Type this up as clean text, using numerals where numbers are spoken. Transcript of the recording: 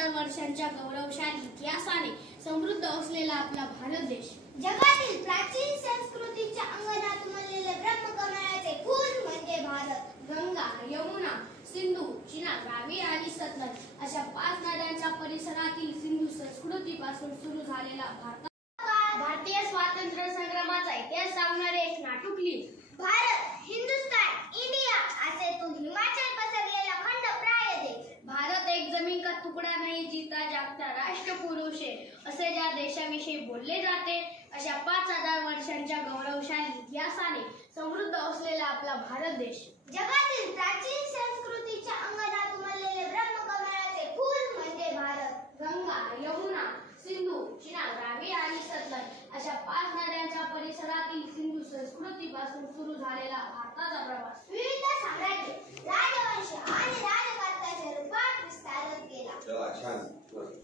5,000 वर्षांच्या गौरवशाली इतिहासाने समृद्ध असलेला आपला भारत देश, जगातील प्राचीन संस्कृतीच्या अंगणात उमललेले ब्रह्मकमळाचे फूल म्हणजे भारत. गंगा, यमुना, सिंधू, चिनाब, रावी आणि सतलज अशा 5 नद्यांच्या परिसरातील सिंधू संस्कृतीपासून सुरू झालेला भारतीय स्वातंत्र्य संग्रामाचा इतिहास सांगणारे एक नाटक लिहि. भारत, हिंदुस्तान, इंडिया आसेतून हिमाचल पसरलेला खंड प्राय देश. भारत एक जमीन का तुकडा नाही, जीता जागता राष्ट्रपुरुष आहे असे ज्या देशाविषयी बोलले जाते, अशा 5,000 वर्षांच्या गौरवशाली इतिहासाने समृद्ध असलेला आपला भारत देश, जगातील प्राचीन संस्कृतीच्या अंगणात उमललेले ब्रह्मकमळाचे फूल म्हणजे भारत. गंगा, यमुना, सिंधू, चिनाब, रावी आणि सतलज अशा 5 नद्यांच्या परिसरातील सिंधू संस्कृतीपासून सुरू झालेला भारताचा प्रवास विविध साम्राज्य, राजवंश आणि राजकारकाच्या रूपात विस्तारत गेला. छान.